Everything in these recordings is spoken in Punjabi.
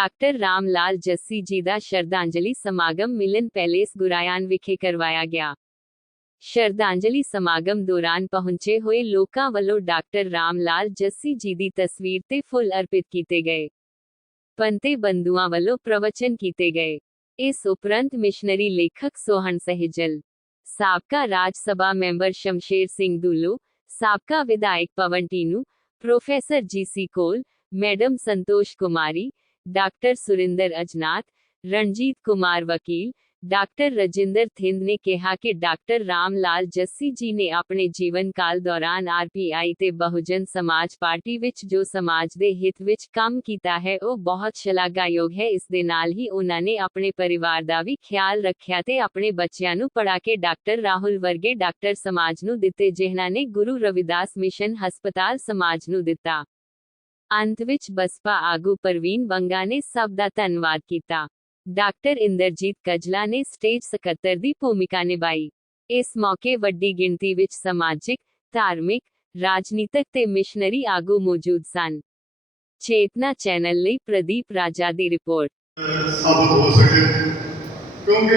ਡਾਕਟਰ ਰਾਮ ਲਾਲ ਜੱਸੀ ਜੀ ਦਾ ਸ਼ਰਧਾਂਜਲੀ ਸਮਾਗਮ ਮਿਲਨ ਪੈਲੇਸ ਗੁਰਾਇਆਨ ਵਿਖੇ ਕਰਵਾਇਆ ਗਿਆ ਸ਼ਰਧਾਂਜਲੀ ਸਮਾਗਮ ਦੌਰਾਨ ਪਹੁੰਚੇ ਹੋਏ ਲੋਕਾਂ ਵੱਲੋਂ ਡਾਕਟਰ ਰਾਮ ਲਾਲ ਜੱਸੀ ਜੀ ਦੀ ਤਸਵੀਰ ਤੇ ਫੁੱਲ ਅਰਪਿਤ ਕੀਤੇ ਗਏ ਪੰਤੇ ਬੰਦੂਆਂ ਵੱਲੋਂ ਪ੍ਰਵਚਨ ਕੀਤੇ ਗਏ ਇਸ ਉਪਰੰਤ ਮਿਸ਼ਨਰੀ ਲੇਖਕ ਸੋਹਣ ਸਹਿਜਲ ਸਾਬਕਾ ਰਾਜ ਸਭਾ ਮੈਂਬਰ ਸ਼ਮਸ਼ੇਰ ਸਿੰਘ ਦੁੱਲੂ ਸਾਬਕਾ ਵਿਧਾਇਕ ਪਵਨ ਟੀਨੂ ਪ੍ਰੋਫੈਸਰ ਜੀਸੀ ਕੋਲ ਮੈਡਮ ਸੰਤੋਸ਼ ਕੁਮਾਰੀ ਡਾਕਟਰ ਸੁਰਿੰਦਰ ਅਜਨਾਥ ਰਣਜੀਤ ਕੁਮਾਰ ਵਕੀਲ, ਡਾਕਟਰ ਰਜਿੰਦਰ ਥਿੰਦ ਨੇ ਕਿਹਾ ਕਿ ਡਾਕਟਰ ਰਾਮ ਲਾਲ ਜੱਸੀ ਜੀ ਨੇ ਆਪਣੇ ਜੀਵਨ ਕਾਲ ਦੌਰਾਨ ਆਰਪੀਆਈ ਤੇ ਬਹੁਜਨ ਸਮਾਜ ਪਾਰਟੀ ਵਿੱਚ ਜੋ ਸਮਾਜ ਦੇ ਹਿੱਤ ਵਿੱਚ ਕੰਮ ਕੀਤਾ ਹੈ, ਉਹ ਬਹੁਤ ਸ਼ਲਾਘਾਯੋਗ ਹੈ। ਇਸ ਦੇ ਨਾਲ ਹੀ ਉਹਨਾਂ ਨੇ ਆਪਣੇ ਪਰਿਵਾਰ ਦਾ ਵੀ ਖਿਆਲ ਰੱਖਿਆ ਤੇ ਆਪਣੇ ਬੱਚਿਆਂ ਨੂੰ ਪੜ੍ਹਾ ਕੇ ਡਾਕਟਰ ਰਾਹੁਲ ਵਰਗੇ ਡਾਕਟਰ ਸਮਾਜ ਨੂੰ ਦਿੱਤੇ, ਜਿਨ੍ਹਾਂ ਨੇ ਗੁਰੂ ਰਵਿਦਾਸ ਮਿਸ਼ਨ ਹਸਪਤਾਲ ਸਮਾਜ ਨੂੰ ਦਿੱਤਾ। ਅੰਤ ਵਿੱਚ ਬਸਪਾ ਆਗੂ ਪ੍ਰਵੀਨ ਬੰਗਾ ਨੇ ਸਭ ਦਾ ਧੰਨਵਾਦ ਕੀਤਾ। ਡਾਕਟਰ ਇੰਦਰਜੀਤ ਕਜਲਾ ਨੇ ਸਟੇਜ ਸਕੱਤਰ ਦੀ ਭੂਮਿਕਾ ਨਿਭਾਈ। ਇਸ ਮੌਕੇ ਵੱਡੀ ਗਿਣਤੀ ਵਿੱਚ ਸਮਾਜਿਕ, ਧਾਰਮਿਕ, ਰਾਜਨੀਤਿਕ ਤੇ ਮਿਸ਼ਨਰੀ ਆਗੂ ਮੌਜੂਦ ਸਨ। ਚੇਤਨਾ ਚੈਨਲ ਲਈ ਪ੍ਰਦੀਪ ਰਾਜਾ ਦੀ ਰਿਪੋਰਟ। ਸਾਬਤ ਹੋ ਸਕੇ। ਕਿਉਂਕਿ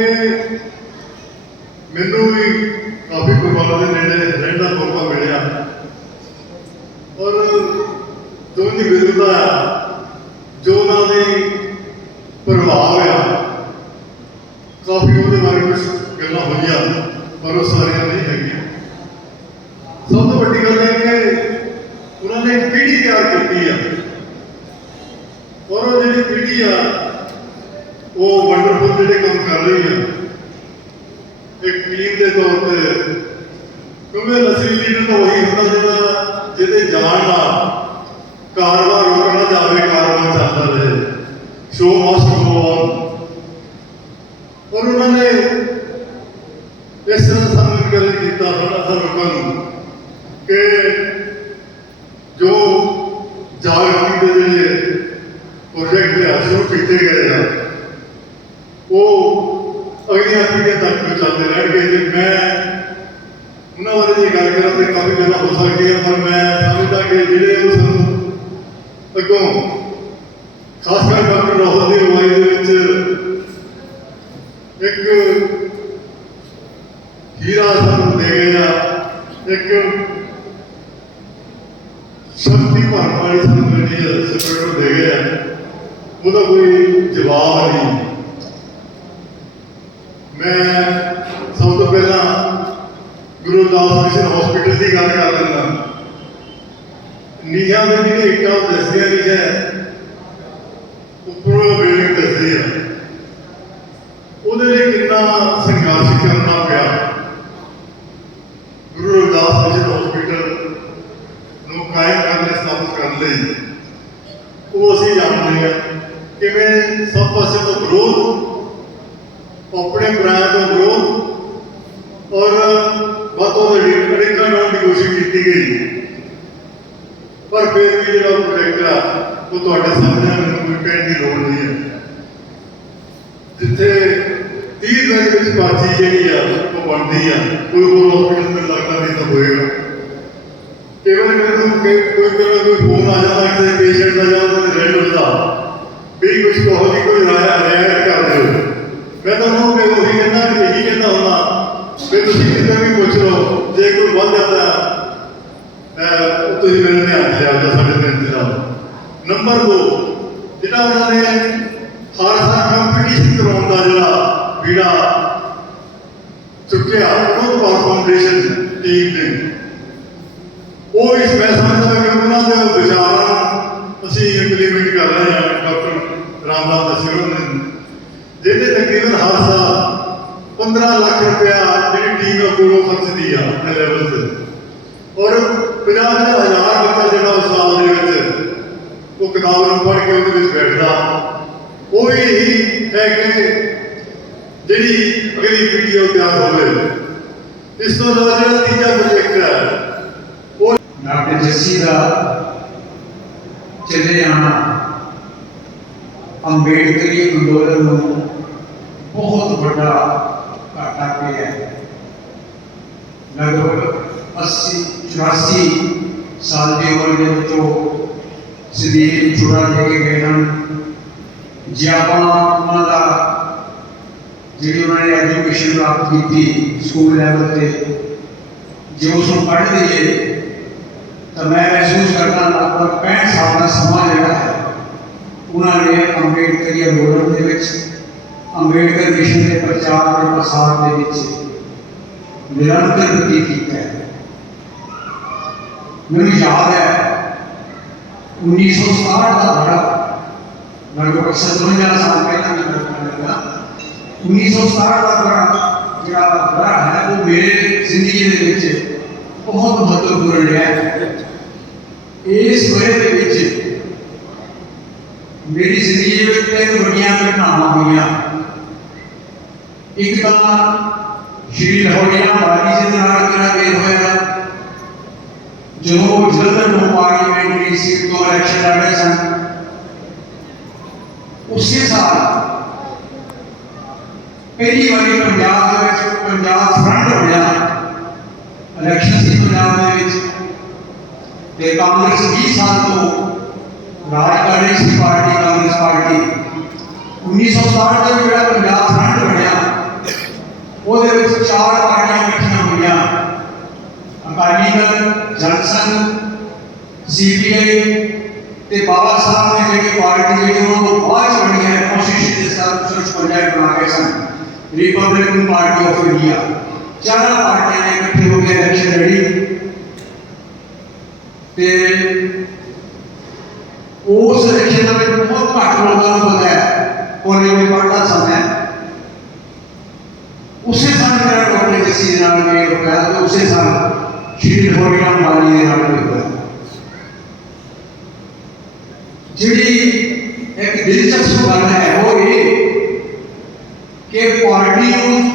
ਮੈਨੂੰ ਵੀ ਕਾਫੀ ਗੁਰਬਾਰਾ ਦੇ ਨੇੜੇ ਰਹਿਣ ਦਾ ਮੌਕਾ ਮਿਲਿਆ। ਔਰ ਜੋ ਦੀ ਵਿਦਵਤਾ ਆ। ਜੋ ਉਹਨਾਂ ਦੇ ਪ੍ਰਭਾਵ ਆ, ਕਾਫੀ ਉਹਦੇ ਬਾਰੇ ਕੁਝ ਗੱਲਾਂ ਹੋਈਆਂ, ਪਰ ਉਹ ਸਾਰੀਆਂ ਨਹੀਂ ਹੈਗੀਆਂ। ਸਭ ਤੋਂ ਵੱਡੀ ਗੱਲ ਇਹ ਹੈ ਕਿ ਉਹਨਾਂ ਨੇ ਪੀੜ੍ਹੀ ਤਿਆਰ ਕੀਤੀ ਆ। ਔਰ ਉਹ ਜਿਹੜੀ ਪੀੜ੍ਹੀ ਆ, ਉਹ ਵੰਡਰਫੁਲ ਜਿਹੜੇ ਕੰਮ ਕਰ ਰਹੀ ਆ। ਇੱਕ ਟੀਮ ਦੇ ਤੌਰ ਤੇ, ਕਿਉਂਕਿ ਨਸਲੀ ਲੀਡਰ ਤਾਂ ਉਹੀ ਹੁੰਦਾ ਜਿਹੜਾ ਜਿਹਦੇ ਜਾਣ ਨਾਲ ਕਾਰੋਬਾਰ ਰੁਕਣਾ ਜਾਵੇ ਕਾਰੋਬਾਰ ਚੱਲਦਾ ਰਹੇ। ਸ਼ੋ ਮਸਟ ਗੋ ਔਰ ਉਹਨਾਂ ਨੇ ਇਸ ਤਰ੍ਹਾਂ ਸਾਨੂੰ encourage ਕੀਤਾ ਸਾਡਾ ਸਭ ਲੋਕਾਂ ਨੂੰ ਕਿ ਜੋ ਜਾਗਰਤੀ ਦੇ ਜਿਹੜੇ ਪ੍ਰੋਜੈਕਟ ਆ ਸ਼ੁਰੂ ਕੀਤੇ ਗਏ ਆ ਉਹ ਅਗਲੀਆਂ ਪੀੜ੍ਹੀਆਂ ਤੱਕ ਪਹੁੰਚਾਉਂਦੇ ਰਹਿਣਗੇ ਜੇ ਮੈਂ ਉਹਨਾਂ ਬਾਰੇ ਜੇ ਗੱਲ ਕਰਾਂ ਤੇ ਕਾਫੀ ਗੱਲਾਂ ਹੋ ਸਕਦੀਆਂ ਪਰ ਮੈਂ ਸਮਝਦਾ ਕਿ ਜਿਹੜੇ ਉਸ ਨੂੰ ਅੱਗੋਂ ਖਾਸ ਕਰ ਡਾਕਟਰ ਰਾਹੁਲ ਦੀ ਅਗਵਾਈ ਦੇ ਵਿੱਚ ਇੱਕ ਹੀਰਾ ਸਾਨੂੰ ਦੇ ਗਏ ਆ ਇੱਕ ਸ਼ਕਤੀ ਭਰਨ ਵਾਲੀ ਸਾਨੂੰ ਜਿਹੜੀ ਹੈ ਦੇ ਗਏ ਉਹਦਾ ਕੋਈ ਜਵਾਬ ਨਹੀਂ। ਮੈਂ ਸਭ ਤੋਂ ਪਹਿਲਾਂ ਗੁਰੂ ਦਾਸ ਮਿਸ਼ਨ ਹਸਪੀਟਲ ਦੀ ਗੱਲ ਕਰ ਦਿੰਦਾ ਨੀਹਾਂ ਦੇ ਜਿਹੜੇ ਇੱਟਾਂ ਉਹ ਨਹੀਂ ਹੈ, ਉੱਪਰੋਂ ਬਿਲਡਿੰਗ ਦੱਸਦੀ ਹੈ। ਉਹਦੇ ਲਈ ਕਿੰਨਾ ਸੰਘਰਸ਼ ਕਰਨਾ ਪਿਆ। ਗੁਰੂ ਰਵਿਦਾਸ ਮਿਸ਼ਨ ਹਸਪੀਟਲ ਨੂੰ ਕਾਇਮ ਕਰਨ ਲਈ ਸਥਾਪਿਤ ਕਰਨ ਲਈ ਉਹ ਅਸੀਂ ਜਾਣਦੇ ਹਾਂ ਕਿਵੇਂ ਸਭ ਪਾਸੇ ਤੋਂ ਵਿਰੋਧ, ਆਪਣੇ ਪ੍ਰਾਇ ਤੋਂ ਵਿਰੋਧ ਔਰ ਬਾਤੋਂ ਦੇ ਢੀਕਾ ਡਾਉਣ ਦੀ ਕੋਸ਼ਿਸ਼ ਕੀਤੀ ਗਈ ਪਰ ਫਿਰ ਵੀ ਜਿਹੜਾ ਪ੍ਰੋਜੈਕਟ ਆ, ਉਹ ਤੁਹਾਡੇ ਸਾਹਮਣੇ ਮੈਨੂੰ ਕੋਈ ਕਹਿਣ ਦੀ ਲੋੜ ਨਹੀਂ ਹੈ। ਜਿੱਥੇ 30 ਦਿਨ ਵਿੱਚ ਬਾਜੀ ਜਿਹੜੀ ਆ, ਉਹ ਬਣਦੀ ਆ, ਕੋਈ ਹੋਰ ਹਸਪੀਟਲ ਮੈਨੂੰ ਲੱਗਦਾ ਨਹੀਂ ਤਾਂ ਹੋਏਗਾ। ਕੇਵਲ ਮੈਨੂੰ ਕਿ ਕੋਈ ਤਰ੍ਹਾਂ ਕੋਈ ਫੋਨ ਆ ਜਾਂਦਾ, ਕਿਸੇ ਪੇਸ਼ੈਂਟ ਦਾ ਜਾਂ ਉਹਦੇ ਰਿਲੇਟਿਵ ਦਾ ਵੀ ਕੁਝ ਕਹੋ ਜੀ ਕੋਈ ਰਾਇਆ ਰਿਆਇਤ ਕਰ ਦਿਓ ਮੈਂ ਤਾਂ ਉਹਨੂੰ ਉਹੀ ਕਹਿੰਦਾ ਕਿ ਇਹੀ ਕਹਿੰਦਾ ਹੁੰਦਾ, ਵੀ ਤੁਸੀਂ ਕਿਤੇ ਵੀ ਪੁੱਛ ਲਓ, ਜੇ ਕੋਈ ਵੱਧ ਜਾਂਦਾ ਤੁਸੀਂ ਮੇਰੇ ਧਿਆਨ 'ਚ ਲਿਆ ਸਾਡੇ ਧਿਆਨ 'ਚ ਨੰਬਰ 2 ਜਿਹੜਾ ਉਹਨਾਂ ਨੇ ਹਰ ਸਾਲ ਕੰਪੀਟੀਸ਼ਨ ਕਰਾਉਣ ਦਾ ਜਿਹੜਾ ਵੀੜਾ ਚੁੱਕਿਆ, ਉਹ ਫਾਊਂਡੇਸ਼ਨ ਟੀਮ ਨੇ। ਉਹ ਇਸ ਮੈਂ ਸਮਝਦਾ ਕਿ ਉਹਨਾਂ ਦੇ ਵਿਚਾਰਾਂ ਅਸੀਂ ਇੰਪਲੀਮੈਂਟ ਕਰ ਰਹੇ ਹਾਂ, ਡਾਕਟਰ ਰਾਮਦਾਸ ਦਸਿਓ ਨੇ। ਜਿਹਦੇ ਤਕਰੀਬਨ ਹਰ ਸਾਲ 15 ਲੱਖ ਰੁਪਇਆ ਜਿਹੜੀ ਟੀਮ ਕੋਲੋਂ ਖਰਚਦੀ ਆ ਆਪਣੇ ਲੈਵਲ ਤੇ। ਔਰ 50 ਬੱਚਾ ਜਿਹੜਾ ਉਸ ਸਾਲ ਦੇ ਵਿੱਚ ਉਹ ਕਿਤਾਬ ਨੂੰ ਪੜ੍ਹ ਕੇ ਉਹਦੇ ਵਿੱਚ ਬੈਠਦਾ। ਉਹ ਵੀ ਇਹੀ ਹੈ ਕਿ ਜਿਹੜੀ ਅਗਲੀ ਪੀੜ੍ਹੀ ਤਿਆਰ ਹੋਵੇ। ਇਸ ਤੋਂ ਇਲਾਵਾ ਜਿਹੜਾ ਤੀਜਾ ਪ੍ਰੋਜੈਕਟ ਹੈ ਡਾਕਟਰ ਜੱਸੀ ਦਾ ਚਲੇ ਜਾਣਾ। ਅੰਬੇਡਕਰੀ ਅੰਦੋਲਨ ਨੂੰ ਬਹੁਤ ਵੱਡਾ ਘਾਟਾ ਪਿਆ ਹੈ। ਲਗਭਗ 80 84 ਸਾਲ ਦੀ ਉਮਰ ਦੇ ਵਿੱਚੋਂ ਸਰੀਰ ਛੁੜਾ ਦੇ ਕੇ ਗਏ ਹਨ। ਜੇ ਉਹਨਾਂ ਦਾ ਜਿਹੜੀ ਉਹਨਾਂ ਨੇ ਐਜੂਕੇਸ਼ਨ ਪ੍ਰਾਪਤ ਕੀਤੀ ਸਕੂਲ ਲੈਵਲ ਤੇ, ਜੇ ਉਸ ਨੂੰ ਪੜ੍ਹ ਲਈਏ ਤਾਂ ਮੈਂ ਮਹਿਸੂਸ ਕਰਦਾ ਲਗਭਗ 65 ਸਾਲ ਦਾ ਸਮਾਂ ਜਿਹੜਾ ਹੈ, ਉਹਨਾਂ ਨੇ ਅੰਬੇਡਕਰੀ ਅੰਦੋਲਨ ਦੇ ਵਿੱਚ, ਅੰਬੇਡਕਰ ਮਿਸ਼ਨ ਦੇ ਪ੍ਰਚਾਰ ਤੇ ਪ੍ਰਸਾਰ ਦੇ ਵਿੱਚ ਨਿਰੰਤਰ ਬਤੀਤ ਕੀਤਾ ਹੈ। ਮੈਨੂੰ ਯਾਦ ਹੈ 1967 ਦਾ ਬੜਾ ਲਗਭਗ 57 ਸਾਲ ਪਹਿਲਾਂ ਦੀ ਗੱਲ ਕਰ 1967 ਦਾ ਬੜਾ ਜਿਹੜਾ ਬੜਾ ਹੈ, ਉਹ ਮੇਰੇ ਜ਼ਿੰਦਗੀ ਦੇ ਵਿੱਚ ਬਹੁਤ ਮਹੱਤਵਪੂਰਨ ਰਿਹਾ ਹੈ। ਇਸ ਵਰੇ ਦੇ ਵਿੱਚ ਮੇਰੀ ਜ਼ਿੰਦਗੀ ਵਿੱਚ ਤਿੰਨ ਵੱਡੀਆਂ ਘਟਨਾਵਾਂ ਹੋਈਆਂ। ਇੱਕ ਤਾਂ ਸ਼੍ਰੀ ਲਹੌਰੀਆ ਵਾਲੀ ਜੀ ਦੇ ਨਾਲ ਮੇਰਾ ਮੇਲ ਹੋਇਆ। ਜਦੋਂ ਜਲੰਧਰ ਨੂੰ ਪਾਰਲੀਮੈਂਟਰੀ ਸੀਟ ਤੋਂ ਇਲੈਕਸ਼ਨ ਲੜ ਰਹੇ ਸਨ। ਉਸੇ ਸਾਲ ਪਹਿਲੀ ਵਾਰੀ ਪੰਜਾਬ ਦੇ ਵਿੱਚ ਪੰਜਾਬ ਫਰੰਟ ਹੋਇਆ। ਇਲੈਕਸ਼ਨ ਸੀ ਪੰਜਾਬ ਦੇ ਵਿੱਚ ਤੇ ਕਾਂਗਰਸ 20 ਸਾਲ ਤੋਂ ਰਾਜ ਕਰ ਰਹੀ ਸੀ ਪਾਰਟੀ, ਕਾਂਗਰਸ ਪਾਰਟੀ। 1960 ਦੇ ਵਿੱਚ ਜਿਹੜਾ ਪੰਜਾਬ ਫਰੰਟ ਬਣਿਆ, ਉਹਦੇ ਵਿੱਚ ਚਾਰ ਪਾਰਟੀਆਂ ਇਕੱਠੀਆਂ ਹੋਈਆਂ। ਅਕਾਲੀ ਦਲ ਜਨਸੰਘ ਸੀਪੀਆਈ ਤੇ ਬਾਬਾ ਸਾਹਿਬ ਨੇ ਜਿਹੜੀ ਪਾਰਟੀ ਜਿਹੜੀ, ਉਹਨਾਂ ਤੋਂ ਬਾਅਦ ਚ ਬਣੀ ਹੈ ਕੋਸ਼ਿਸ਼ ਦੇ ਸਾਥ ਸਰਚ ਪੰਜਾਬ ਬਣਾ ਕੇ ਸਨ। ਰਿਪਬਲਿਕਨ ਪਾਰਟੀ ਆਫ ਇੰਡੀਆ ਚਾਰਾਂ ਪਾਰਟੀਆਂ ਨੇ ਇਕੱਠੇ ਹੋ ਕੇ ਇਲੈਕਸ਼ਨ ਲੜੀ ਤੇ ਉਸ ਇਲੈਕਸ਼ਨ ਦੇ ਵਿੱਚ ਬਹੁਤ ਘੱਟ ਲੋਕਾਂ ਨੂੰ ਪਤਾ ਹੈ ਕੋਨੇ ਵਿੱਚ ਪੜਦਾ ਸਮਾਂ ਉਸੇ ਸਾਲ ਮੇਰਾ ਡਾਕਟਰ ਜੱਸੀ ਦੇ ਨਾਲ ਮੇਲ ਹੋਇਆ ਤੇ ਉਸੇ ਸਾਲ ਸ਼੍ਰੀ ਹੋਰੀਆ ਮਾਲੀ ਦੇ ਨਾਲ ਮੇਲ ਹੋਇਆ ਜਿਹੜੀ ਇੱਕ ਦਿਲਚਸਪ ਗੱਲ ਹੈ ਉਹ ਇਹ ਕਿ ਪਾਰਟੀ ਨੂੰ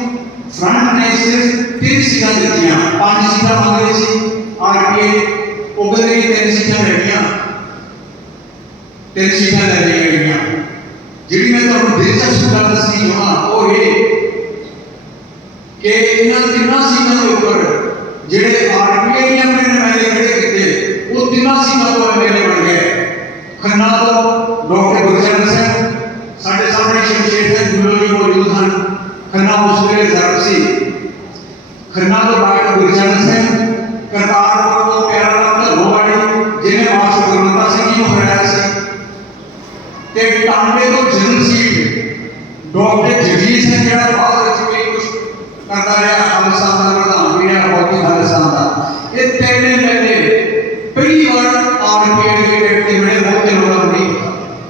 ਫਰੰਟ ਨੇ ਸਿਰਫ ਤਿੰਨ ਸੀਟਾਂ ਦਿੱਤੀਆਂ। ਪੰਜ ਸੀਟਾਂ ਮੰਗ ਰਹੀ ਸੀ, ਆਰਪੀਏ ਉਹ ਕਹਿੰਦੇ ਕਿ ਤਿੰਨ ਸੀਟਾਂ ਰਹਿਣੀਆਂ ਤਿੰਨ ਸੀਟਾਂ ਲੈ ਲਈਆਂ ਜਿਹੜੀ ਮੈਂ ਤੁਹਾਨੂੰ ਦਿਲਚਸਪ ਗੱਲ ਦੱਸਣੀ ਚਾਹਾਂ ਉਹ ਇਹ ਕਿ ਇਹਨਾਂ ਤਿੰਨਾਂ ਸੀਟਾਂ ਦੇ ਉੱਪਰ ਜਿਹੜੇ ਆਰਪੀਆਈ ਨੇ ਆਪਣੇ ਨੁਮਾਇੰਦੇ ਖੜੇ ਕੀਤੇ, ਉਹ ਤਿੰਨਾਂ ਸੀਟਾਂ ਤੋਂ ਐਮਐਲਏ ਬਣ ਗਏ। ਖੰਨਾ ਤੋਂ ਡਾਕਟਰ ਗੁਰਚਰਨ ਸਿੰਘ, ਸਾਡੇ ਸਾਹਮਣੇ ਸ਼ਮਸ਼ੇਰ ਸਿੰਘ ਗੁਰੂ ਜੀ ਮੌਜੂਦ ਹਨ। ਖੰਨਾ ਉਸ ਵੇਲੇ ਜ਼ਰਬ ਸੀ। ਖੰਨਾ ਤੋਂ ਗੁਰਚਰਨ ਸਿੰਘ ਕਰਤਾਰਪੁਰ ਤੋਂ ਪਿਆਰਾ ਰਾਮ ਧਰੋਵਾੜੀ ਜਿਹਨੇ ਮਾਸਟਰ ਗੁਰਮਤਾ ਸਿੰਘ ਜੀ ਨੂੰ ਹਰਾਇਆ ਸੀ ਤੇ ਟਾਂਡੇ ਤੋਂ general seat doctor Jagjit Singh ਜਿਹੜਾ ਬਾਅਦ ਵਿੱਚ ਵੀ ਕੁਝ ਕਰਦਾ ਰਿਹਾ ਖਾਲਸਾ ਦਾ ਪ੍ਰਧਾਨ ਵੀ ਰਿਹਾ ਬਹੁਤ ਹੀ ਖਾਲਸਾ ਦਾ ਇਹ ਤਿੰਨੇ ਮੈਨੇ ਪਹਿਲੀ ਵਾਰ ਆਰਪੀਏ ਦੇ ਟਿਕਟ ਤੇ ਮਿਲੇ ਬਹੁਤ ਲੋਕਾਂ ਨੂੰ ਨਹੀਂ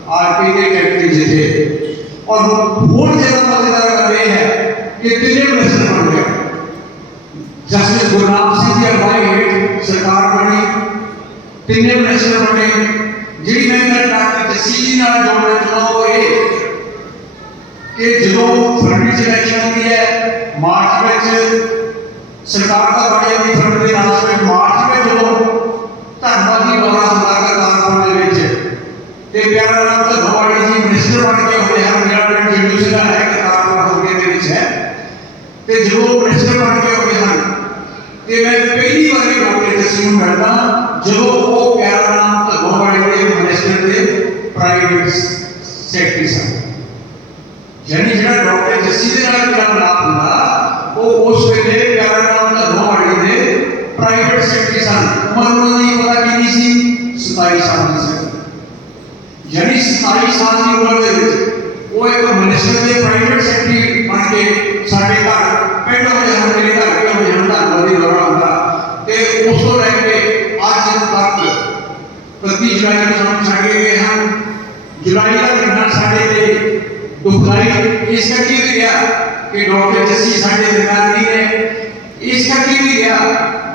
ਆਰਪੀ ਦੇ ਟਿਕਟ ਤੇ ਜਿੱਤੇ ਔਰ ਹੋਰ ਜ਼ਿਆਦਾ ਮਜ਼ੇਦਾਰ ਗੱਲ ਇਹ ਹੈ ਕਿ ਤਿੰਨੇ ਮਿਨਿਸਟਰ ਬਣ ਗਏ ਜਸਟਿਸ ਗੁਰਨਾਮ ਸਿੰਘ ਦੀ ਅਗਵਾਈ ਹੇਠ ਸਰਕਾਰ ਬਣੀ ਤਿੰਨੇ ਮਿਨਿਸਟਰ ਬਣੇ ਜਿਹੜੀ ਮੈਂ ਗੱਲ ਡਾਕਟਰ ਜੱਸੀ ਜੀ ਨਾਲ ਜੋੜਨਾ ਚਾਹੁੰਦਾ ਉਹ ਇਹ ਕਿ ਜਦੋਂ ਫਰਵਰੀ ਚ ਇਲੈਕਸ਼ਨ ਹੁੰਦੀ ਹੈ ਮਾਰਚ ਵਿੱਚ ਸਰਕਾਰ ਦਾ ਬੜੀ ਆਪਣੀ ਫਰਵਰੀ ਦੇ ਲਾਸਟ ਵਿੱਚ ਮਾਰਚ ਵਿੱਚ ਜਦੋਂ ਧੰਨਵਾਦੀ ਦੌਰਾ ਹੁੰਦਾ ਕਰਤਾਰਪੁਰ ਦੇ ਵਿੱਚ ਤੇ ਪਿਆਰਾ ਰਾਮ ਧਨੋਵਾੜੀ ਜੀ ਮਿਨਿਸਟਰ ਬਣ ਕੇ ਹੋਏ ਹਨ ਮੇਰਾ ਪਿੰਡ ਜਿੰਦੂ ਸਿੰਘਾ ਹੈ ਕਰਤਾਰਪੁਰ ਹਲਕੇ ਦੇ ਵਿੱਚ ਹੈ ਤੇ ਜਦੋਂ ਮਿਨਿਸਟਰ ਬਣ ਕੇ ਹੋਏ ਹਨ ਤੇ ਮੈਂ ਪਹਿਲੀ ਵਾਰੀ ਡਾਕਟਰ ਜੱਸੀ ਨੂੰ ਮਿਲਦਾ ਜਦੋਂ ਉਹ ਪਿਆਰਾ ਰਾਮ ਧਨੋਵਾੜੀ ਦੇ ਮਿਨਿਸਟਰ ਦੇ ਪ੍ਰਾਈਵੇਟ ਸੈਕਟਰੀ ਸਨ ਯਾਨੀ ਜਿਹੜਾ ਡਾਕਟਰ ਜੱਸੀ ਦੇ ਨਾਲ ਮੇਰਾ ਮਿਲਾਪ ਹੁੰਦਾ ਉਹ ਉਸ ਵੇਲੇ ਪਿਆਰਾ ਰਾਮ ਧਨੋਵਾੜੀ ਦੇ ਪ੍ਰਾਈਵੇਟ ਸੈਕਟਰੀ ਸਨ ਉਮਰ ਉਹਨਾਂ ਦੀ ਪਤਾ ਕਿੰਨੀ ਸੀ 27 ਸਾਲ ਦੀ ਸੀ ਯਾਨੀ 27 ਸਾਲ ਦੀ ਉਮਰ ਦੇ ਵਿੱਚ ਉਹ ਇੱਕ ਮਿਨਿਸਟਰ ਦੇ ਪ੍ਰਾਈਵੇਟ ਸੈਕਟਰੀ ਬਣ ਕੇ ਸਾਡੇ ਘਰ ਪਿੰਡ ਹੋਏ ਹਨ ਮੇਰੇ ਘਰ ਵੀ ਹੋਏ ਹਨ ਧੰਨਵਾਦੀ ਦੌਰਾ ਹੁੰਦਾ ਤੇ ਉਸ ਤੋਂ ਲੈ ਕੇ ਅੱਜ ਤੱਕ ਪ੍ਰਤੀ ਜੁਲਾਈ ਨੂੰ ਸਾਨੂੰ ਛੱਡੇ ਗਏ ਹਨ ਜੁਲਾਈ ਦਾ ਮਹੀਨਾ ਸਾਡੇ ਲਈ ਦੁਖਦਾਈ ਇਸ ਕਰਕੇ ਵੀ ਗਿਆ ਕਿ ਡਾਕਟਰ ਜੱਸੀ ਸਾਡੇ ਦਿਨਾਰੀ ਨੇ। ਇਸ ਕਰਕੇ ਵੀ ਗਿਆ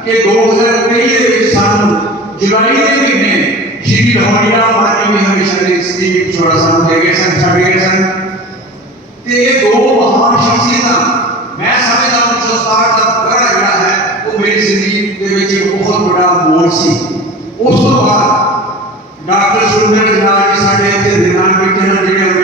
ਕਿ 2023 ਦੇ ਵਿੱਚ ਸਾਨੂੰ ਜੁਲਾਈ ਦੇ ਮਹੀਨੇ ਸ਼੍ਰੀ ਲਹੌਰੀਆ ਮਾਨੀ ਵੀ ਹਮੇਸ਼ਾ ਦੇ ਸਦੀਪ ਛੋੜਾ ਸਾਨੂੰ ਦੇ ਗਏ ਸਨ, ਛੱਡ ਗਏ ਸਨ। ਤੇ ਇਹ ਦੋ ਮਹਾਨ ਸ਼ਖਸੀਅਤਾਂ, ਮੈਂ ਸਮਝਦਾ ਹਾਂ ਕਿ ਦਾ ਬੜਾ ਜਿਹੜਾ ਹੈ, ਉਹ ਮੇਰੀ ਜ਼ਿੰਦਗੀ ਦੇ ਵਿੱਚ ਇੱਕ ਬਹੁਤ ਵੱਡਾ ਮੋੜ ਸੀ। ਉਸ ਤੋਂ ਬਾਅਦ ਡਾਕਟਰ ਸੁਰਿੰਦਰ ਜਨਾਬ ਜੀ ਸਾਡੇ ਇੱਥੇ ਨਿਰਮਾਣ ਕੀਤੇ ਜਿਹੜੇ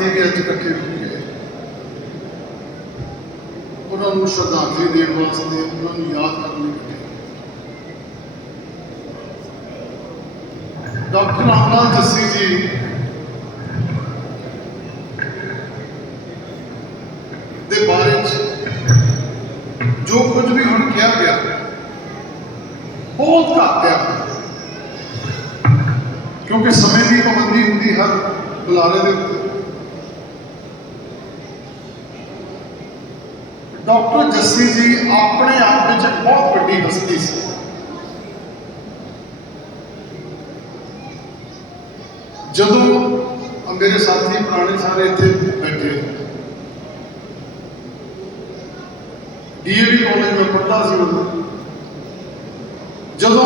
ਪੁਰਾਣੇ ਅੱਜ ਇਕੱਠੇ ਹੋ ਗਏ ਉਹਨਾਂ ਨੂੰ ਸ਼ਰਧਾਂਜਲੀ ਦੇਣ ਵਾਸਤੇ ਉਹਨਾਂ ਨੂੰ ਯਾਦ ਕਰਨ ਲਈ ਇਕੱਠੇ ਡਾਕਟਰ ਰਾਮਲਾਲ ਜੱਸੀ ਜੀ, ਦੇ ਬਾਰੇ ਚ ਜੋ ਕੁਝ ਵੀ ਹੁਣ ਕਿਹਾ ਗਿਆ, ਬਹੁਤ ਘੱਟ ਆ ਕਿਉਂਕਿ ਸਮੇਂ ਦੀ ਪਾਬੰਦੀ ਹੁੰਦੀ ਹਰ ਬੁਲਾਰੇ ਦੇ ਉੱਤੇ ਡਾਕਟਰ ਜੱਸੀ ਜੀ ਆਪਣੇ ਆਪ ਵਿੱਚ ਬਹੁਤ ਵੱਡੀ ਹਸਤੀ ਸੀ। ਜਦੋਂ ਮੇਰੇ ਸਾਥੀ ਪੁਰਾਣੇ ਸਾਰੇ ਇੱਥੇ ਬੈਠੇ, ਡੀਏਵੀ ਕਾਲਜ ਵਿੱਚ ਪੜ੍ਹਦਾ ਸੀ ਉਦੋਂ। ਜਦੋਂ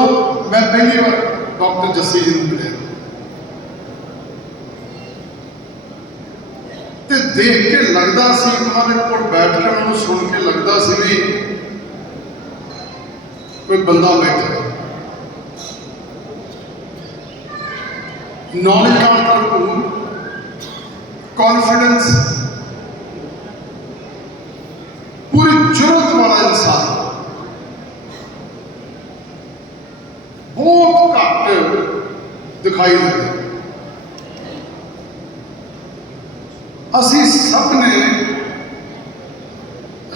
ਮੈਂ ਪਹਿਲੀ ਵਾਰ ਡਾਕਟਰ ਜੱਸੀ ਜੀ ਨੂੰ ਮਿਲਿਆ, ਤੇ ਦੇਖ ਕੇ ਲੱਗਦਾ ਸੀ ਉਹਨਾਂ ਦੇ ਕੋਲ ਬੈਠ ਕੇ ਉਹਨਾਂ ਨੂੰ ਸੁਣ ਕੇ ਲੱਗਦਾ ਸੀ ਵੀ ਕੋਈ ਬੰਦਾ ਬੈਠਾ ਨੌਲੇਜ ਨਾਲ ਭਰਪੂਰ ਕੌਨਫੀਡੈਂਸ ਪੂਰੀ ਜੁਰਤ ਵਾਲਾ ਇਨਸਾਨ। ਬਹੁਤ ਘੱਟ ਦਿਖਾਈ ਦਿੰਦਾ। ਅਸੀਂ ਸਭ ਨੇ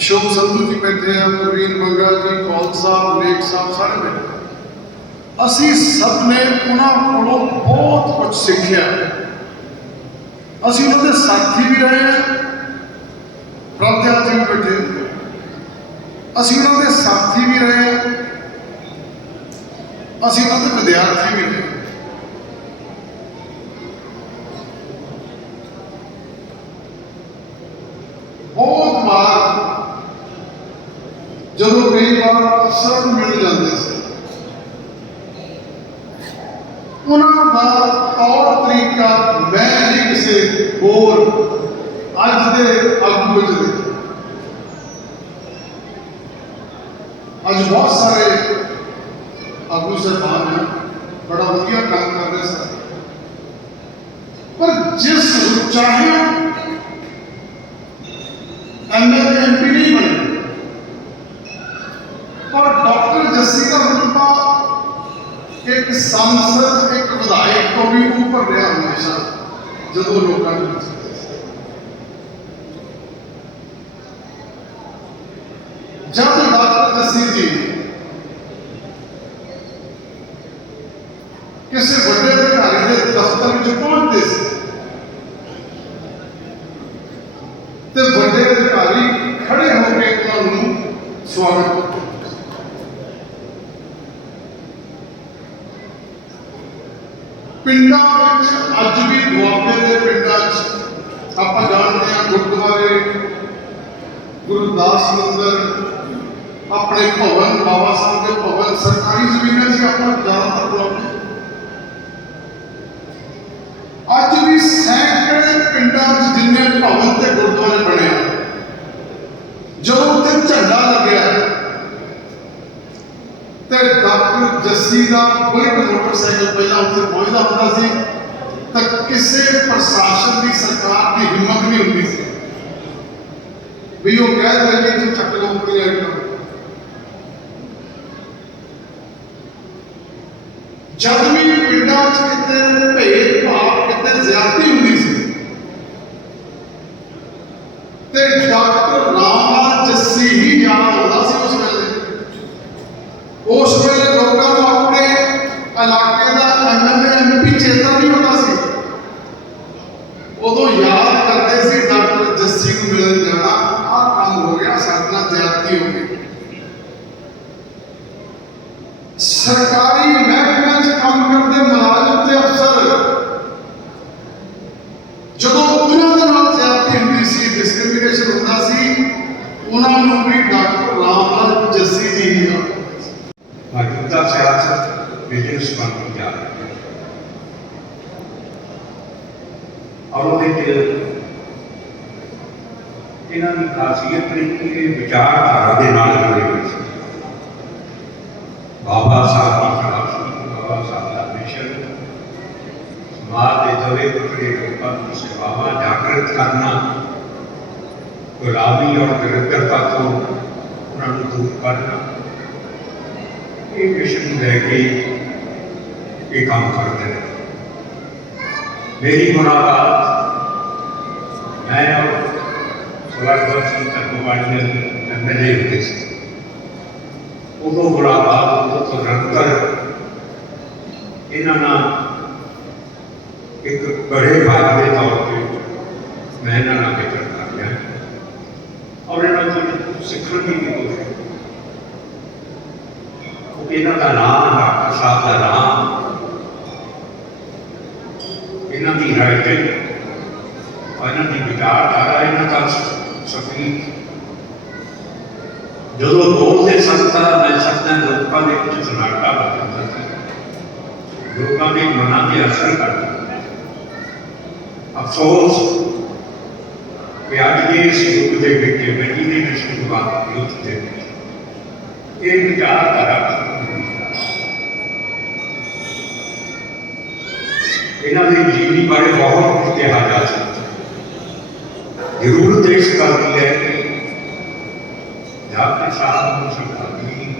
ਸ਼ੁਭ ਸੰਧੂ ਜੀ ਬੈਠੇ ਆ, ਪ੍ਰਵੀਨ ਮੰਗਾ ਜੀ, ਕੌਲ ਸਾਹਿਬ, ਲੇਖ ਸਾਹਿਬ, ਸਾਰੇ ਬੈਠੇ ਅਸੀਂ ਸਭ ਨੇ ਉਹਨਾਂ ਕੋਲੋਂ ਬਹੁਤ ਕੁਝ ਸਿੱਖਿਆ। ਅਸੀਂ ਉਹਨਾਂ ਦੇ ਸਾਥੀ ਵੀ ਰਹੇ ਹਾਂ ਪ੍ਰਤਿਆ ਜੀ ਵੀ ਬੈਠੇ ਅਸੀਂ ਉਹਨਾਂ ਦੇ ਸਾਥੀ ਵੀ ਰਹੇ ਹਾਂ ਅਸੀਂ ਉਹਨਾਂ ਦੇ ਵਿਦਿਆਰਥੀ ਵੀ ਰਹੇ ਬਹੁਤ ਵਾਰ ਜਦੋਂ ਕਈ ਵਾਰ ਅਫਸਰ ਨੂੰ ਮਿਲ ਜਾਂਦੇ ਸੀ ਉਹਨਾਂ ਦਾ ਤੌਰ ਤਰੀਕਾ ਮੈਂ ਨਹੀਂ ਕਿਸੇ ਹੋਰ ਅੱਜ ਦੇ ਆਗੂ ਵਿੱਚ ਦੇਖਿਆ ਅੱਜ ਬਹੁਤ ਸਾਰੇ ਆਗੂ ਸਰਬਾਨ ਨੇ ਬੜਾ ਵਧੀਆ ਕੰਮ ਕਰ ਰਹੇ ਸਨ ਪਰ ਜਿਸ ਚਾਹੇ ਐਮਐਲਏ ਐਮਪੀ ਨਹੀਂ ਬਣੇ ਪਰ ਡਾਕਟਰ ਜੱਸੀ ਦਾ ਰੁਤਬਾ ਇੱਕ ਸੰਸਦ ਇੱਕ ਵਿਧਾਇਕ ਤੋਂ ਵੀ ਉੱਪਰ ਰਿਹਾ ਹਮੇਸ਼ਾ ਜਦੋਂ ਲੋਕਾਂ ਨੂੰ ਪੁੱਛਦੇ ਸੀ ਜਦ ਡਾਕਟਰ ਜੱਸੀ ਜੀ ਕਿਸੇ ਵੱਡੇ ਅਧਿਕਾਰੀ ਦੇ ਦਫ਼ਤਰ ਵਿੱਚ ਪਹੁੰਚਦੇ ਸੀ ਤੇ ਵੱਡੇ ਅਧਿਕਾਰੀ ਖੜੇ ਹੋ ਕੇ ਉਹਨਾਂ ਨੂੰ ਸਵਾਗਤ ਕਰਦੇ ਸੀ। ਪਿੰਡਾਂ ਵਿੱਚ ਅੱਜ ਵੀ ਦੁਆਬੇ ਦੇ ਪਿੰਡਾਂ 'ਚ ਆਪਾਂ ਜਾਣਦੇ ਹਾਂ ਗੁਰਦੁਆਰੇ ਗੁਰਦਾਸ ਮੰਦਰ, ਆਪਣੇ ਭਵਨ, ਬਾਬਾ ਸਾਹਿਬ ਦੇ ਭਵਨ, ਸਰਕਾਰੀ ਜ਼ਮੀਨਾਂ 'ਚ ਆਪਾਂ ਜ਼ਿਆਦਾਤਰ ਬੁਲਾਉਂਦੇ ਹਾਂ। ਅੱਜ ਵੀ ਸੈਂਕੜੇ ਪਿੰਡਾਂ 'ਚ ਜਿੰਨੇ ਭਵਨ ਤੇ ਗੁਰਦੁਆਰੇ ਬਣੇ ਆ, ਜਦੋਂ ਉੱਥੇ ਝੰਡਾ ਲੱਗਿਆ ਤੇ ਡਾਕਟਰ ਜੱਸੀ ਦਾ ਬੁਲਟ ਮੋਟਰਸਾਈਕਲ ਪਹਿਲਾਂ ਉੱਥੇ ਪਹੁੰਚਦਾ ਹੁੰਦਾ ਸੀ, ਤਾਂ ਕਿਸੇ ਪ੍ਰਸ਼ਾਸਨ ਦੀ ਸਰਕਾਰ ਦੀ ਹਿੰਮਤ ਨਹੀਂ ਹੁੰਦੀ ਸੀ। ਵੀ ਉਹ ਕਹਿ ਦੇ ਕਿ ਚੱਕ ਲਓ ਕੋਈ ਆਈਟਮ ਜਦ ਵੀ ਪਿੰਡਾਂ 'ਚ ਕਿਤੇ ਭੇਦ ਭਾਵ ਕਿਤੇ ਜ਼ਿਆਦਤੀ ਹੁੰਦੀ ਸੀ, ਤੇ ਡਾਕਟਰ ਰਾਮਲਾਲ ਜੱਸੀ ਹੀ ਜਾਣਾ ਹੁੰਦਾ ਸੀ ਉਸ ਵੇਲੇ। ਉਸ ਵੇਲੇ ਲੋਕਾਂ ਨੂੰ ਆਪਣੇ ਇਲਾਕੇ ਦਾ ਐਮਐਲਏ ਐਮਪੀ ਚੇਤਾ ਨਹੀਂ ਹੁੰਦਾ ਸੀ ਉਦੋਂ ਯਾਦ ਕਰਦੇ ਸੀ ਡਾਕਟਰ ਜੱਸੀ ਨੂੰ ਮਿਲਣ ਜਾਣਾ ਆਹ ਕੰਮ ਹੋ ਗਿਆ ਸਾਡੇ ਨਾਲ ਜ਼ਿਆਦਤੀ ਹੋ ਗਈ ਸਰਕਾਰੀ ਮਹਿਕਮਿਆਂ 'ਚ ਕੰਮ ਕਰਦੇ ਮੁਲਾਜ਼ਮ ਤੇ ਅਫਸਰ ਜਦੋਂ ਉਹਨਾਂ ਦੇ ਨਾਲ ਜ਼ਿਆਦਤੀ ਹੁੰਦੀ ਸੀ ਡਿਸਕ੍ਰਿਮੀਨੇਸ਼ਨ ਹੁੰਦਾ ਸੀ ਉਹਨਾਂ ਨੂੰ ਵੀ ਡਾਕਟਰ ਰਾਮਲਾਲ ਜੱਸੀ ਜੀ ਹੀ ਯਾਦ ਕਰਦੇ ਸੀ ਮੌਜੂਦਾ ਸਿਆਸਤ ਵਿਜੇ ਸੰਬੰਧ ਜਾ ਰਹੀ ਹੈ ਔਰ ਉਹਦੇ ਚ ਇਹਨਾਂ ਦੀ ਖਾਸੀਅਤ ਇਹ ਕਿ ਇਹ ਵਿਚਾਰਧਾਰਾ ਦੇ ਨਾਲ ਜੁੜੇ ਹੋਏ ਸੀ ਬਾਬਾ ਸਾਹਿਬ ਦੀ ਫਿਲਾਸਫੀ ਬਾਬਾ ਸਾਹਿਬ ਦਾ ਮਿਸ਼ਨ ਸਮਾਜ ਦੇ ਦਵੇ ਟੁਕੜੇ ਲੋਕਾਂ ਦੀ ਸੇਵਾਵਾਂ ਜਾਗਰਤ ਕਰਨਾ ਗੁਲਾਮੀ ਔਰ ਦਰਿਦਰਤਾ ਤੋਂ ਉਹਨਾਂ ਨੂੰ ਦੂਰ ਕਰਨਾ ਇਹ ਮਿਸ਼ਨ ਨੂੰ ਲੈ ਕੇ ਇਹ ਕੰਮ ਕਰਦੇ ਨੇ ਮੇਰੀ ਮੁਲਾਕਾਤ ਮੈਂ ਔਰ ਸਵਰਗਵਤ ਸਿੰਘ ਤਕਵਾਲੀ ਦੇ ਐਮਐਲਏ ਹੁੰਦੇ ਸੀ ਉਦੋਂ ਮੁਲਾਕਾਤ ਉਦੋਂ ਤੋਂ ਨਿਰੰਤਰ ਇਹਨਾਂ ਨਾਲ ਇੱਕ ਬੜੇ ਭਾਈ ਦੇ ਤੌਰ ਤੇ ਮੈਂ ਇਹਨਾਂ ਨਾਲ ਵਿਚਰ ਕਰ ਰਿਹਾ ਔਰ ਇਹਨਾਂ ਤੋਂ ਕੁਝ ਸਿੱਖਣ ਦੀ ਵੀ ਕੋਸ਼ਿਸ਼ ਕੀਤੀ। ਉਹ ਇਹਨਾਂ ਦਾ ਨਾਮ ਡਾਕਟਰ ਸਾਹਿਬ ਦਾ ਨਾਮ ਇਹਨਾਂ ਦੀ ਰਾਈਟਿੰਗ ਇਹਨਾਂ ਦੀ ਵਿਚਾਰਧਾਰਾ, ਇਹਨਾਂ ਦਾ ਸੰਗੀਤ ਜਦੋਂ ਬੋਲਦੇ ਸਨ ਮੈਂ ਸਕਦਾ ਲੋਕਾਂ ਦੇ ਵਿੱਚ ਸਨਾਟਾ ਹੋ ਜਾਂਦਾ ਲੋਕਾਂ ਦੇ ਮਨਾਂ ਤੇ ਅਸਰ ਕਰਦਾ ਅਫਸੋਸ ਕਿ ਅੱਜ ਦੇ ਇਸ ਯੁੱਗ ਦੇ ਵਿੱਚ ਇਮੇਜਿਨੇਸ਼ਨ ਦੀ ਬਾਤ ਯੁੱਗ ਦੇ ਇਹ ਵਿਚਾਰਧਾਰਾ ਖਤਮ ਹੋ ਗਈ ਹੈ। ਇਹਨਾਂ ਦੇ ਜੀਵਨੀ ਬਾਰੇ ਬਹੁਤ ਕੁਝ ਕਿਹਾ ਜਾ ਸਕਦਾ ਹੈ। ਜ਼ਰੂਰਤ ਇਸ ਗੱਲ ਦੀ ਹੈ ਕਿ ਡਾਕਟਰ ਸਾਹਿਬ ਨੂੰ ਸਮਝਾਉਣੀ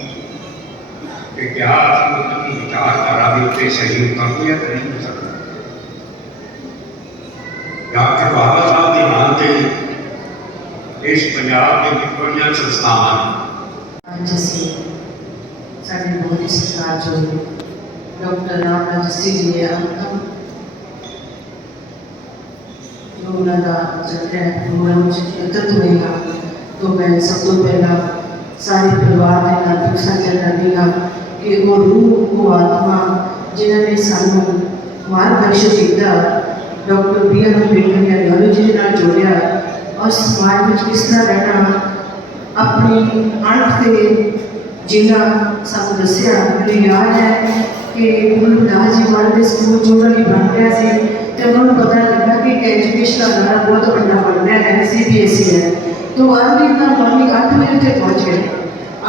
ਕਿ ਕਿਆ ਅਸੀਂ ਉਹਨਾਂ ਦੀ ਵਿਚਾਰਧਾਰਾ ਦੇ ਉੱਤੇ ਸਹੀ ਉਤਰਦੇ ਜਾਂ ਨਹੀਂ ਹੋ ਸਕਦਾ ਡਾਕਟਰ ਬਾਬਾ ਸਾਹਿਬ ਦੇ ਨਾਂ ਤੇ ਇਸ ਪੰਜਾਬ ਦੇ ਵਿੱਚ ਬੜੀਆਂ ਸੰਸਥਾਵਾਂ ਨੇ ਅੱਜ ਅਸੀਂ ਸਾਡੇ ਬਹੁਤ ਹੀ ਸਤਿਕਾਰਯੋਗ ਡਾਕਟਰ ਰਾਮ ਰਾਜਸੀ ਜੀ ਦੇ ਅੰਤਮ ਜੋ ਉਹਨਾਂ ਦਾ ਜਿਹੜਾ ਹੈ ਪ੍ਰੋਗਰਾਮ ਵਿੱਚ ਇਕੱਤਰ ਹੋਏਗਾ। ਤਾਂ ਮੈਂ ਸਭ ਤੋਂ ਪਹਿਲਾਂ ਸਾਰੇ ਪਰਿਵਾਰ ਦੇ ਨਾਲ, ਦੁੱਖ ਸਾਂਝਾ ਕਰਦੀ ਹਾਂ ਕਿ ਉਹ ਰੂਹ, ਉਹ ਆਤਮਾ ਜਿਨ੍ਹਾਂ ਨੇ ਸਾਨੂੰ ਮਾਰਗਦਰਸ਼ਨ ਕੀਤਾ ਡਾਕਟਰ ਬੀ ਆਰ ਅੰਬੇਡਕਰ ਦੀ ਆਈਡੀਓਲੋਜੀ ਦੇ ਨਾਲ ਜੋੜਿਆ, ਔਰ ਸਮਾਜ ਵਿੱਚ ਕਿਸ ਤਰ੍ਹਾਂ ਰਹਿਣਾ, ਆਪਣੀ ਅਣਖ ਤੇ ਜਿਨ੍ਹਾਂ ਸਾਨੂੰ ਦੱਸਿਆ, ਮੈਨੂੰ ਯਾਦ ਹੈ ਕਿ ਗੁਰੂ ਰਵਿਦਾਸ ਜੀ ਵਾਲੇ ਉਹਨਾਂ ਤੇ ਉਹਨਾਂ ਨੂੰ ਪਤਾ ਲੱਗਾ ਕਿ ਐਜੂਕੇਸ਼ਨ ਦਾ ਦਾਇਰਾ ਬਹੁਤ ਵੱਡਾ ਬਣ ਰਿਹਾ ਹੈ ਸੀਬੀਐਸਈ ਹੈ। ਤੋਂ ਅਰਲੀ ਦਾ ਮਾਰਨਿੰਗ 8 ਵਜੇ ਤੇ ਪਹੁੰਚ। ਗਏ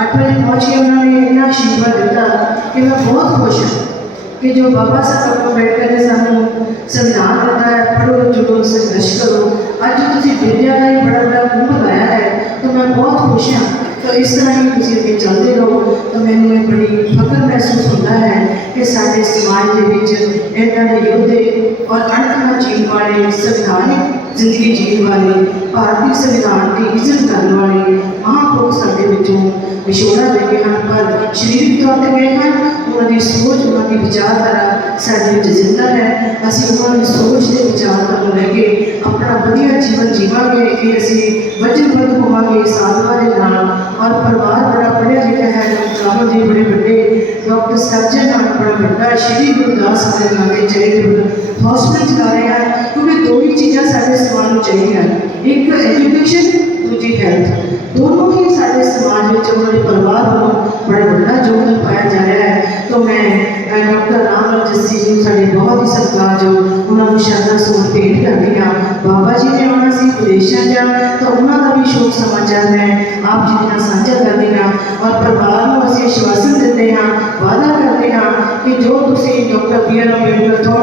8 ਵਜੇ ਪਹੁੰਚ ਕੇ ਉਹਨਾਂ ਨੇ ਇੰਨਾ ਆਸ਼ੀਰਵਾਦ ਦਿੱਤਾ ਕਿ ਮੈਂ ਬਹੁਤ ਖੁਸ਼ ਹਾਂ। ਕਿ ਜੋ ਬਾਬਾ ਸਾਹਿਬ ਅੰਬੇਡਕਰ ਨੇ ਸਾਨੂੰ ਸੰਵਿਧਾਨ ਦਿੱਤਾ ਹੈ, ਪੜ੍ਹੋ ਜੋ ਸੰਘਰਸ਼ ਕਰੋ। ਅੱਜ ਤੁਸੀਂ ਵਿਦਿਆ ਦਾ ਹੀ ਬੜਾ ਬੜਾ ਕੁੰਭ ਲਾਇਆ ਹੈ, ਤਾਂ ਮੈਂ ਬਹੁਤ ਖੁਸ਼ ਹਾਂ। ਤਾਂ ਇਸ ਤਰ੍ਹਾਂ ਹੀ ਤੁਸੀਂ ਅੱਗੇ ਚੱਲਦੇ ਰਹੋ, ਤਾਂ ਮੈਨੂੰ ਇਹ ਬੜੀ ਫਖਰ ਮਹਿਸੂਸ ਹੁੰਦਾ ਹੈ ਕਿ ਸਾਡੇ ਸਮਾਜ ਦੇ ਵਿੱਚ ਇਹਨਾਂ ਦੇ ਯੋਧੇ ਔਰ ਅਣਖਣਾ ਜੀਣ ਵਾਲੇ ਸੰਵਿਧਾਨਿਕ ਜ਼ਿੰਦਗੀ ਜੀਣ ਵਾਲੇ, ਭਾਰਤੀ ਸੰਵਿਧਾਨ ਦੀ ਇੱਜ਼ਤ ਕਰਨ ਵਾਲੇ ਮਹਾਂਪੁਰਖ ਸਾਡੇ ਵਿੱਚੋਂ ਵਿਛੋੜਾ ਦੇ ਗਏ ਹਨ, ਪਰ ਸਰੀਰਕ ਤੌਰ ਤੇ ਗਏ ਹਨ, ਉਹਨਾਂ ਦੀ ਸੋਚ, ਉਹਨਾਂ ਦੀ ਵਿਚਾਰਧਾਰਾ ਸਾਡੇ ਵਿੱਚ ਜ਼ਿੰਦਾ ਹੈ। ਅਸੀਂ ਉਹਨਾਂ ਦੀ ਸੋਚ ਤੇ ਵਿਚਾਰਧਾਰਾ ਨੂੰ ਲੈ ਕੇ ਆਪਣਾ ਵਧੀਆ ਜੀਵਨ ਜੀਵਾਂਗੇ, ਇਹ ਅਸੀਂ ਵਚਨਬੱਧ ਹੋਵਾਂਗੇ ਸਾਧਨਾ ਦੇ ਨਾਲ ਔਰ ਪਰਿਵਾਰ ਬੜਾ ਪੜ੍ਹਿਆ ਲਿਖਿਆ ਜੀ ਬੜੇ ਵੱਡੇ ਡਾਕਟਰ ਸਰਜਨ ਨਾਲ ਬੜਾ ਵੱਡਾ ਸ਼੍ਰੀ ਗੁਰਦਾਸ ਦੇ ਨਾਮੇ ਚੈਰੀਟੇਬਲ ਹਸਪੀਟਲ ਚਲਾ ਰਹੇ ਹਨ ਕਿਉਂਕਿ ਦੋ ਹੀ ਚੀਜ਼ਾਂ ਸਾਡੇ ਸਮਾਜ ਨੂੰ ਚਾਹੀਦੀਆਂ ਇੱਕ ਐਜੂਕੇਸ਼ਨ ਦੂਜੀ ਹੈਲਥ ਦੋਨੋਂ ਹੀ ਸਾਡੇ ਸਮਾਜ ਵਿੱਚ ਉਹਨਾਂ ਦੇ ਪਰਿਵਾਰ ਵੱਲੋਂ ਬੜਾ ਵੱਡਾ ਯੋਗਦਾਨ ਪਾਇਆ ਜਾ ਰਿਹਾ ਹੈ ਤਾਂ ਮੈਂ ਅਹ, ਡਾਕਟਰ ਰਾਮ ਰਾਜ ਜੱਸੀ ਜੀ ਨੂੰ ਸਾਡੇ ਬਹੁਤ ਹੀ ਸਤਿਕਾਰਯੋਗ ਉਹਨਾਂ ਨੂੰ ਸ਼ਰਧਾ ਸੁਮਨ ਭੇਟ ਕਰਦੀ ਹਾਂ ਬਾਬਾ ਜੀ ਨੇ ਆਉਣਾ ਸੀ ਵਿਦੇਸ਼ਾਂ ਜਾ ਤਾਂ ਉਹਨਾਂ ਦਾ ਵੀ ਸ਼ੋਕ ਸਮਾਚਾਰ ਮੈਂ ਆਪ ਜੀ ਦੇ ਨਾਲ ਸਾਂਝਾ ਕਰਦੀ ਹਾਂ ਔਰ ਪਰਿਵਾਰ ਨੂੰ ਅਸੀਂ ਆਸ਼ਵਾਸਨ ਦਿੰਦੇ ਹਾਂ ਵਾਅਦਾ ਕਰਦੇ ਹਾਂ ਕਿ ਜੋ ਤੁਸੀਂ doctor B R Ambedkar thought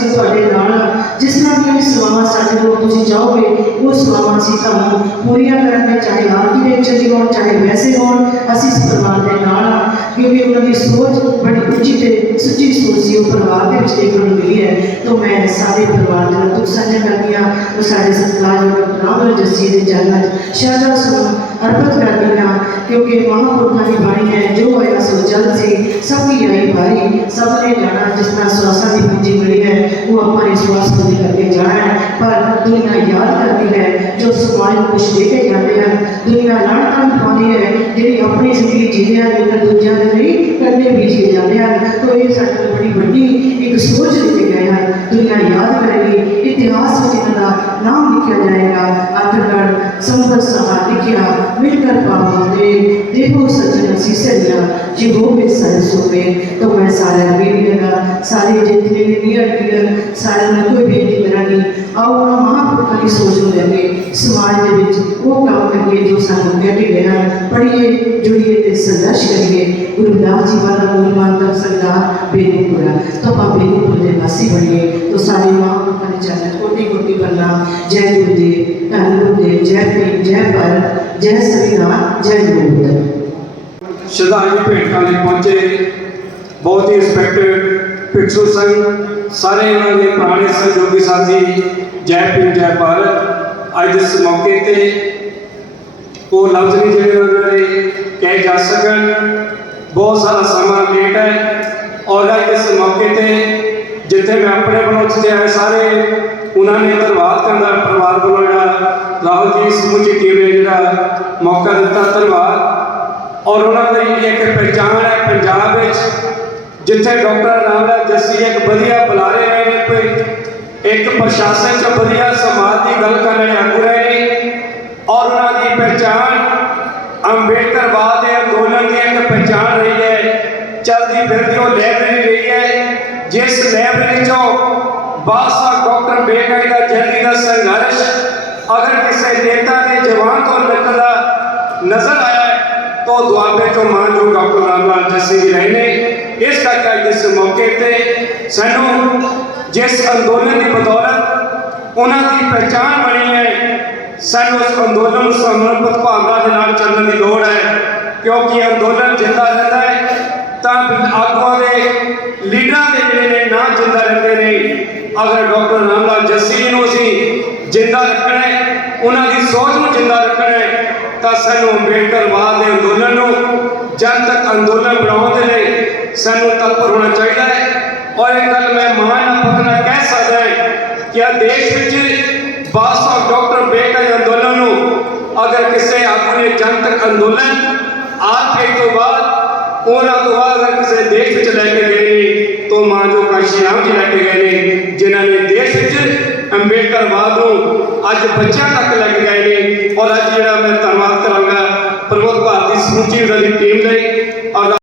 ਅਸੀਂ ਤੁਹਾਡੇ ਨਾਲ। ਜਿਸ ਤਰ੍ਹਾਂ ਵੀ ਸੇਵਾਵਾਂ ਸਾਡੇ ਕੋਲ ਤੁਸੀਂ ਚਾਹੋਗੇ ਉਹ ਸੇਵਾਵਾਂ ਅਸੀਂ ਤੁਹਾਨੂੰ ਪੂਰੀਆਂ ਕਰਾਂਗੇ ਚਾਹੇ ਆਰਕੀਟੈਕਚਰ ਦੀ ਹੋਣ, ਚਾਹੇ ਵੈਸੇ ਹੋਣ, ਅਸੀਂ ਇਸ ਪਰਿਵਾਰ ਦੇ ਨਾਲ ਹਾਂ। ਕਿਉਂਕਿ ਉਹਨਾਂ ਦੀ ਸੋਚ ਬੜੀ ਉੱਚੀ ਤੇ ਸੁੱਚੀ ਸੋਚ ਸੀ, ਉਹ ਪਰਿਵਾਰ ਦੇ ਵਿੱਚ ਦੇਖਣ ਨੂੰ ਮਿਲੀ ਹੈ। ਤਾਂ ਮੈਂ ਸਾਰੇ ਪਰਿਵਾਰ ਦੇ ਨਾਲ ਦੁੱਖ ਸਾਂਝਾ ਕਰਦੀ ਹਾਂ, ਉਹ ਸਾਡੇ ਸਤਿਕਾਰਯੋਗ ਡਾਕਟਰ ਰਾਮ ਦੇ ਚਰਨਾਂ 'ਚ ਸ਼ਰਧਾ ਸੁਣ ਅਰਪਿਤ ਕਰਦੀ ਹਾਂ ਕਿਉਂਕਿ ਮਹਾਂਪੁਰਖਾਂ ਦੀ ਬਾਣੀ ਹੈ ਜੋ ਹੋਇਆ ਸੋ ਜਲ ਸੀ ਸਭ ਦੀ ਆਈ ਭਾਰੀ ਸਭ ਨੇ ਜਾਣਾ ਜਿਸ ਤਰ੍ਹਾਂ ਸਵਾਸਾਂ ਦੀ ਪੂੰਜੀ ਮਿਲੀ ਹੈ ਉਹ ਆਪਾਂ ਨੇ ਸਵਾਸ ਪੂਰੀ ਕਰਕੇ ਜਾਣਾ ਹੈ ਪਰ ਦੁਨੀਆ ਯਾਦ ਕਰਦੀ ਹੈ ਜੋ ਸਮਾਜ ਨੂੰ ਕੁਛ ਦੇ ਕੇ ਜਾਂਦੇ ਹਨ ਦੁਨੀਆ ਲਾਣਤਾਂ ਨੂੰ ਪਾਉਂਦੀ ਹੈ ਜਿਹੜੀ ਆਪਣੀ ਜ਼ਿੰਦਗੀ ਜੀਂਦੇ ਹਨ ਲੇਕਿਨ ਦੂਜਿਆਂ ਦੇ ਲਈ ਕਰਨੇ ਵੀ ਜੀ ਜਾਂਦੇ ਹਨ ਤਾਂ ਇਹ ਸਾਡੇ ਲਈ ਬੜੀ ਵੱਡੀ ਇੱਕ ਸੋਚ ਦੇ ਕੇ ਗਏ ਹਨ اعتراض نام لکھا جائے گا آتر گڑھ سہا لکھیا مل کر پاؤ دے دیکھو سجن سیسے لیا جی وہ میں سارے سوپے تو میں سارے بھی لیا سارے جتنے بھی نیئر ڈیئر سارے میں کوئی بھی نہیں کرا نہیں اور وہ ماں کو خالی سوچنے لگے سماج دے وہ کام کریے جو سانو کہہ گیا پڑھیے جڑیے تے سنگرش کریے گرو داس جی والا مول مان کر بے تو آپ بے نکل دے پاسی بڑھیے تو سارے ماں ਕੋਟੀ ਕੋਟੀ ਪ੍ਰਣਾਮ ਜੈ ਗੁਰਦੇਵ ਧੰਨ ਗੁਰਦੇਵ ਜੈ ਭੀਮ ਜੈ ਭਾਰਤ ਜੈ ਸੰਵਿਧਾਨ ਜੈ ਲੋਕਤੰਤਰ ਸ਼ਰਧਾਂਜਲੀ ਭੇਟ ਕਰਨ ਲਈ ਪਹੁੰਚੇ ਬਹੁਤ ਹੀ ਰਿਸਪੈਕਟਡ ਪਿਕਸੂ ਸਿੰਘ ਸਾਰੇ ਇਹਨਾਂ ਦੇ ਪੁਰਾਣੇ ਸਹਿਯੋਗੀ ਸਾਥੀ ਜੈ ਭੀਮ ਜੈ ਭਾਰਤ ਅੱਜ ਦੇ ਇਸ ਮੌਕੇ ਤੇ ਉਹ ਲਫ਼ਜ਼ ਨਹੀਂ ਜਿਹੜੇ ਉਹਨਾਂ ਦੇ ਕਹੇ ਜਾ ਸਕਣ ਬਹੁਤ ਸਾਰਾ ਸਮਾਂ ਲੇਟ ਹੈ ਔਰ ਅੱਜ ਦੇ ਇਸ ਮੌਕੇ ਤੇ ਜਿੱਥੇ ਮੈਂ ਆਪਣੇ ਵੱਲੋਂ ਉੱਥੇ ਆਏ ਸਾਰੇ ਉਹਨਾਂ ਨੇ ਧੰਨਵਾਦ ਕਰਦਾ ਪਰਿਵਾਰ ਵੱਲੋਂ ਜਿਹੜਾ ਰਾਹੁਲ ਜੀ ਸਮੁੱਚੀ ਟੀਮ ਨੇ ਜਿਹੜਾ ਮੌਕਾ ਦਿੱਤਾ, ਧੰਨਵਾਦ। ਔਰ ਉਹਨਾਂ ਦੀ ਇੱਕ ਪਹਿਚਾਣ ਹੈ ਪੰਜਾਬ ਵਿੱਚ, ਜਿੱਥੇ ਡਾਕਟਰ ਰਾਮਦਾਸ ਜੱਸੀ, ਇੱਕ ਵਧੀਆ ਬੁਲਾਰੇ ਰਹੇ ਨੇ ਕੋਈ ਇੱਕ ਪ੍ਰਸ਼ਾਸਨ ਚ ਵਧੀਆ ਸਮਾਜ ਦੀ ਗੱਲ ਕਰਨ ਵਾਲੇ ਆਗੂ ਰਹੇ ਨੇ। ਔਰ ਉਹਨਾਂ ਦੀ ਪਹਿਚਾਣ ਅੰਬੇਡਕਰਵਾਦ ਦੇ ਅੰਦੋਲਨ ਦੀ ਇੱਕ ਪਹਿਚਾਣ ਰਹੀ ਹੈ, ਚਲਦੀ ਫਿਰਦੀ ਉਹ ਲਾਇਬ੍ਰੇਰੀ ਰਹੀ ਹੈ। ਜਿਸ ਲੈਬ ਵਿੱਚੋਂ ਬਾਦਸ਼ਾਹ ਡਾਕਟਰ ਅੰਬੇਡਕਰ ਦਾ ਦਾ ਸੰਘਰਸ਼ ਅਗਰ ਕਿਸੇ ਨੇਤਾ ਦੇ ਜਵਾਨ ਤੋਂ ਨਿਕਲਦਾ ਨਜ਼ਰ ਆਇਆ ਤਾਂ ਦੁਆਬੇ ਤੋਂ ਮਾਨਯੋਗ ਡਾਕਟਰ ਰਾਮਲਾਲ ਜੱਸੀ ਜੀ ਰਹੇ ਨੇ। ਇਸ ਕਰਕੇ ਇਸ ਮੌਕੇ ਤੇ ਸਾਨੂੰ ਜਿਸ ਅੰਦੋਲਨ ਦੀ ਬਦੌਲਤ ਉਹਨਾਂ ਦੀ ਪਹਿਚਾਣ ਬਣੀ ਹੈ, ਸਾਨੂੰ ਉਸ ਅੰਦੋਲਨ ਨੂੰ ਸਮਰਪਿਤ ਭਾਵਨਾ ਦੇ ਨਾਲ ਚੱਲਣ ਦੀ ਲੋੜ ਹੈ। ਕਿਉਂਕਿ ਅੰਦੋਲਨ ਜਿੰਦਾ ਰਹਿੰਦਾ ਹੈ, ਤਾਂ ਆਗੂਆਂ ਦੇ ਜਿੰਦਾ ਰੱਖਣਾ ਹੈ, ਉਹਨਾਂ ਦੀ ਸੋਚ ਨੂੰ ਜਿੰਦਾ ਰੱਖਣਾ ਹੈ, ਤਾਂ ਸਾਨੂੰ ਅੰਬੇਡਕਰਵਾਦ ਦੇ ਅੰਦੋਲਨ ਨੂੰ, ਜਨਤਕ ਅੰਦੋਲਨ ਬਣਾਉਣ ਦੇ ਲਈ ਸਾਨੂੰ ਤਤਪਰ ਹੋਣਾ ਚਾਹੀਦਾ ਹੈ। ਔਰ ਇਹ ਗੱਲ ਮੈਂ ਮਾਣ ਨਾਲ ਪਕਣਾ ਕਹਿ ਸਕਦਾ ਹਾਂ ਕਿ ਆ ਦੇਸ਼ ਵਿੱਚ ਬਾਸਾ ਡਾਕਟਰ ਅੰਬੇਡਕਰ ਦੇ ਅੰਦੋਲਨ ਨੂੰ ਅਗਰ ਕਿਸੇ ਆਗੂ ਨੇ ਜਨਤਕ ਅੰਦੋਲਨ ਆਪ ਤੋਂ ਬਾਅਦ, ਉਹਨਾਂ ਤੋਂ ਬਾਅਦ ਅਗਰ ਕਿਸੇ ਦੇਸ਼ ਵਿੱਚ ਲੈ ਕੇ ਗਏ ਨੇ, ਤਾਂ ਮਾਂ ਜੋ ਕਾਸ਼ੀ ਰਾਮ ਜੀ ਲੈ ਕੇ ਗਏ ਨੇ, ਜਿਨ੍ਹਾਂ ਨੇ ਦੇਸ਼ ਵਿੱਚ ਅੰਬੇਡਕਰਵਾਦ ਨੂੰ ਅੱਜ ਬੱਚਿਆਂ ਤੱਕ ਲੈ ਕੇ ਗਏ ਨੇ। ਔਰ ਅੱਜ ਜਿਹੜਾ ਮੈਂ ਧੰਨਵਾਦ ਕਰਾਂਗਾ ਪ੍ਰਮੋਦ ਭਾਰਤੀ ਸਮੁੱਚੀ ਉਹਨਾਂ ਦੀ ਟੀਮ ਲਈ, ਔਰ